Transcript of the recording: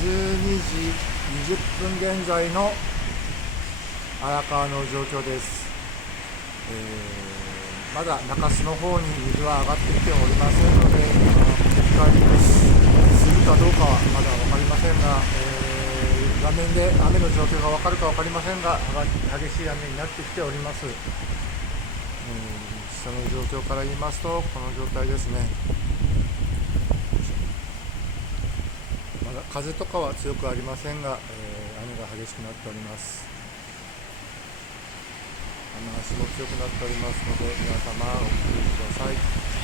時20分現在の荒川の状況です。まだ中州の方に水は上がってきておりませんので、決壊するかどうかはまだ分かりませんが、画面で雨の状況が分かるか分かりませんが、激しい雨になってきております。下の状況から言いますと、この状態ですね。まだ風とかは強くありませんが、雨が激しくなっております。雨足も強くなっておりますので、皆様お気をつけください。